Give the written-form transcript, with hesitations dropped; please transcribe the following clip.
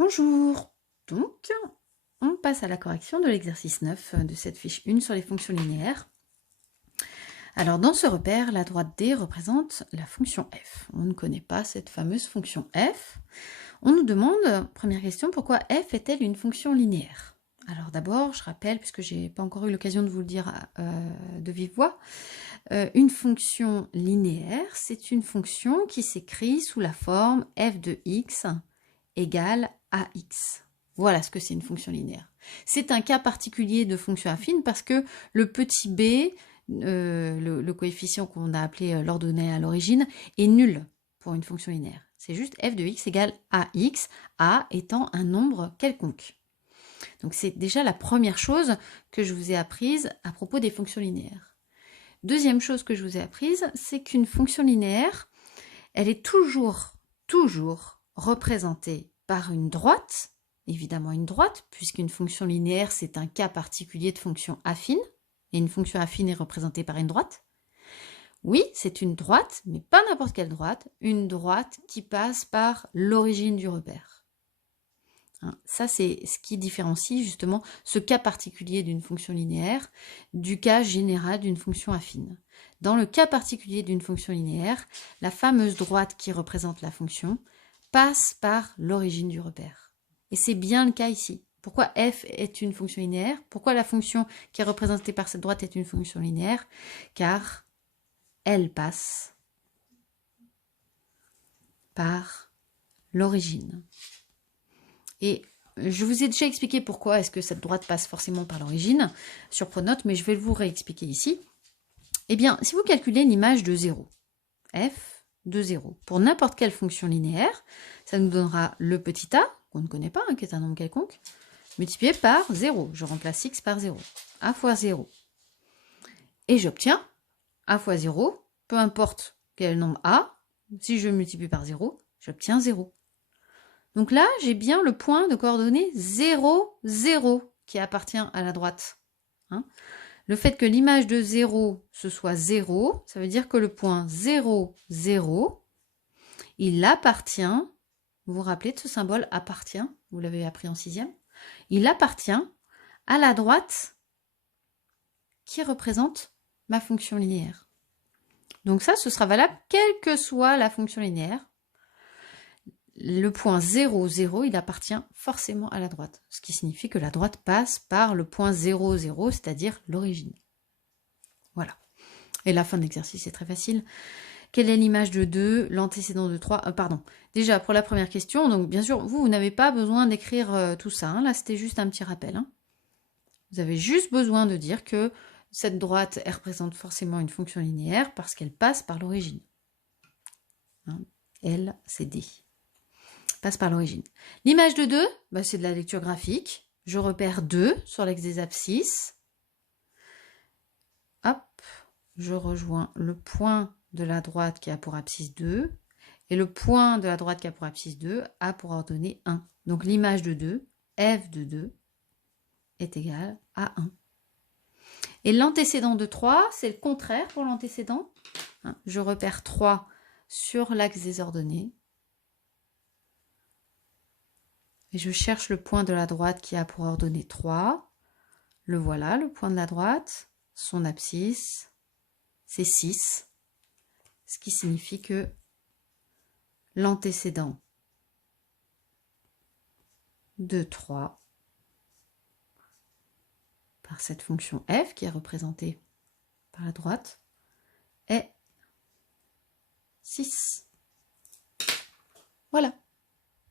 Bonjour. Donc, on passe à la correction de l'exercice 9 de cette fiche 1 sur les fonctions linéaires. Alors, dans ce repère, la droite D représente la fonction f. On ne connaît pas cette fameuse fonction f. On nous demande, première question, pourquoi f est-elle une fonction linéaire? Alors d'abord, je rappelle, puisque je n'ai pas encore eu l'occasion de vous le dire de vive voix, une fonction linéaire, c'est une fonction qui s'écrit sous la forme f de x égale ax. Voilà ce que c'est une fonction linéaire. C'est un cas particulier de fonction affine parce que le petit b, le coefficient qu'on a appelé l'ordonnée à l'origine, est nul pour une fonction linéaire. C'est juste f de x égale ax, a étant un nombre quelconque. Donc c'est déjà la première chose que je vous ai apprise à propos des fonctions linéaires. Deuxième chose que je vous ai apprise, c'est qu'une fonction linéaire, elle est toujours représentée par une droite, évidemment une droite, puisqu'une fonction linéaire, c'est un cas particulier de fonction affine, et une fonction affine est représentée par une droite. Oui, c'est une droite, mais pas n'importe quelle droite, une droite qui passe par l'origine du repère. Ça, c'est ce qui différencie justement ce cas particulier d'une fonction linéaire du cas général d'une fonction affine. Dans le cas particulier d'une fonction linéaire, la fameuse droite qui représente la fonction passe par l'origine du repère. Et c'est bien le cas ici. Pourquoi f est une fonction linéaire? Pourquoi la fonction qui est représentée par cette droite est une fonction linéaire? Car elle passe par l'origine. Et je vous ai déjà expliqué pourquoi est-ce que cette droite passe forcément par l'origine sur Pronote, mais je vais vous réexpliquer ici. Eh bien, si vous calculez l'image de 0, f de 0, pour n'importe quelle fonction linéaire, ça nous donnera le petit a, qu'on ne connaît pas, qui est un nombre quelconque, multiplié par 0. Je remplace x par 0. a fois 0. Et j'obtiens a fois 0, peu importe quel nombre a, si je multiplie par 0, j'obtiens 0. Donc là, j'ai bien le point de coordonnées 0, 0 qui appartient à la droite. Le fait que l'image de 0, ce soit 0, ça veut dire que le point 0, 0, il appartient, vous vous rappelez de ce symbole appartient, vous l'avez appris en 6e, il appartient à la droite qui représente ma fonction linéaire. Donc ça, ce sera valable quelle que soit la fonction linéaire. Le point 0, 0, il appartient forcément à la droite, ce qui signifie que la droite passe par le point 0, 0, c'est-à-dire l'origine. Voilà. Et la fin de l'exercice est très facile. Quelle est l'image de 2, l'antécédent de 3 pardon. Déjà, pour la première question, donc bien sûr, vous n'avez pas besoin d'écrire tout ça. Là, c'était juste un petit rappel. Vous avez juste besoin de dire que cette droite, elle représente forcément une fonction linéaire parce qu'elle passe par l'origine. L, c'est D. Passe par l'origine. L'image de 2, c'est de la lecture graphique. Je repère 2 sur l'axe des abscisses. Hop, je rejoins le point de la droite qui a pour abscisse 2. Et le point de la droite qui a pour abscisse 2 a pour ordonnée 1. Donc l'image de 2, f de 2, est égale à 1. Et l'antécédent de 3, c'est le contraire pour l'antécédent. Je repère 3 sur l'axe des ordonnées. Et je cherche le point de la droite qui a pour ordonnée 3. Le voilà, le point de la droite. Son abscisse, c'est 6. Ce qui signifie que l'antécédent de 3 par cette fonction f qui est représentée par la droite est 6. Voilà.